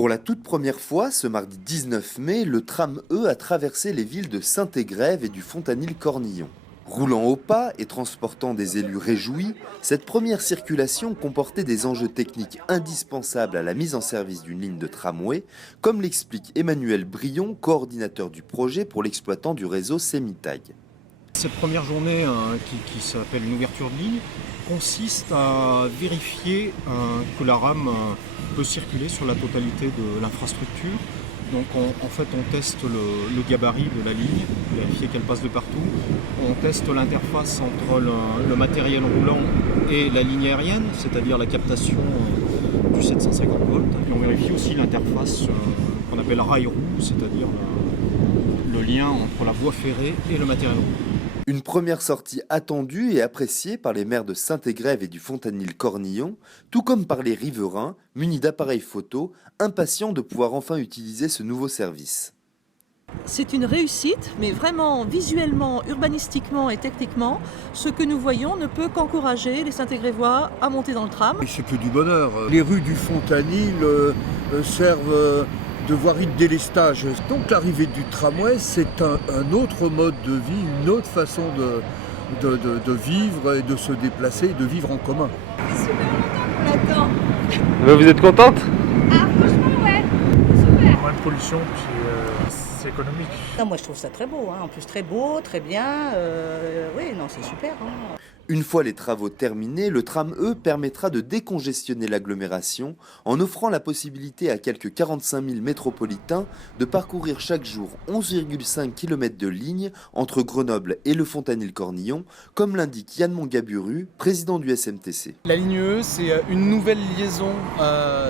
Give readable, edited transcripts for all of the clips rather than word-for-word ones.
Pour la toute première fois, ce mardi 19 mai, le tram E a traversé les villes de Saint-Égrève et du Fontanil-Cornillon. Roulant au pas et transportant des élus réjouis, cette première circulation comportait des enjeux techniques indispensables à la mise en service d'une ligne de tramway, comme l'explique Emmanuel Brion, coordinateur du projet pour l'exploitant du réseau Semitaï. Cette première journée qui s'appelle une ouverture de ligne consiste à vérifier que la rame peut circuler sur la totalité de l'infrastructure. Donc on teste le gabarit de la ligne, vérifier qu'elle passe de partout. On teste l'interface entre le matériel roulant et la ligne aérienne, c'est-à-dire la captation du 750 volts. Et on vérifie aussi l'interface qu'on appelle rail-roue, c'est-à-dire le lien entre la voie ferrée et le matériel roulant. Une première sortie attendue et appréciée par les maires de Saint-Égrève et du Fontanil-Cornillon, tout comme par les riverains, munis d'appareils photo, impatients de pouvoir enfin utiliser ce nouveau service. C'est une réussite, mais vraiment visuellement, urbanistiquement et techniquement, ce que nous voyons ne peut qu'encourager les Saint-Égrévois à monter dans le tram. Et c'est que du bonheur. Les rues du Fontanil servent de voirie de délestage. Donc l'arrivée du tramway, c'est un autre mode de vie, une autre façon de vivre et de se déplacer et de vivre en commun. Super longtemps qu'on l'attend. Vous êtes contente? Ah franchement ouais, super. Moins de pollution, puis c'est économique. Non, moi je trouve ça très beau, hein. En plus très beau, très bien, oui non c'est super. Hein. Une fois les travaux terminés, le tram E permettra de décongestionner l'agglomération en offrant la possibilité à quelques 45 000 métropolitains de parcourir chaque jour 11,5 km de ligne entre Grenoble et le Fontanil-Cornillon, comme l'indique Yann Mongaburu, président du SMTC. La ligne E, c'est une nouvelle liaison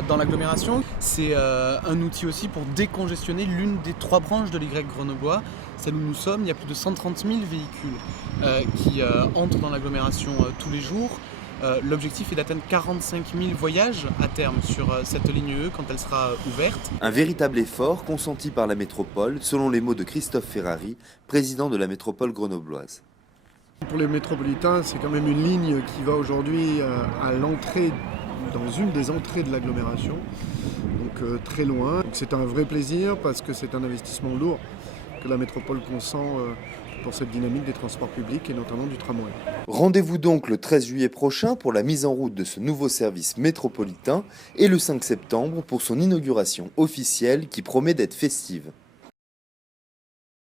dans l'agglomération. C'est un outil aussi pour décongestionner l'une des 3 branches de l'Y grenoblois. Celle où nous sommes, il y a plus de 130 000 véhicules qui entrent dans l'agglomération tous les jours. L'objectif est d'atteindre 45 000 voyages à terme sur cette ligne E quand elle sera ouverte. Un véritable effort consenti par la métropole, selon les mots de Christophe Ferrari, président de la métropole grenobloise. Pour les métropolitains, c'est quand même une ligne qui va aujourd'hui à l'entrée, dans une des entrées de l'agglomération, donc très loin. C'est un vrai plaisir parce que c'est un investissement lourd que la métropole consent pour cette dynamique des transports publics et notamment du tramway. Rendez-vous donc le 13 juillet prochain pour la mise en route de ce nouveau service métropolitain et le 5 septembre pour son inauguration officielle qui promet d'être festive.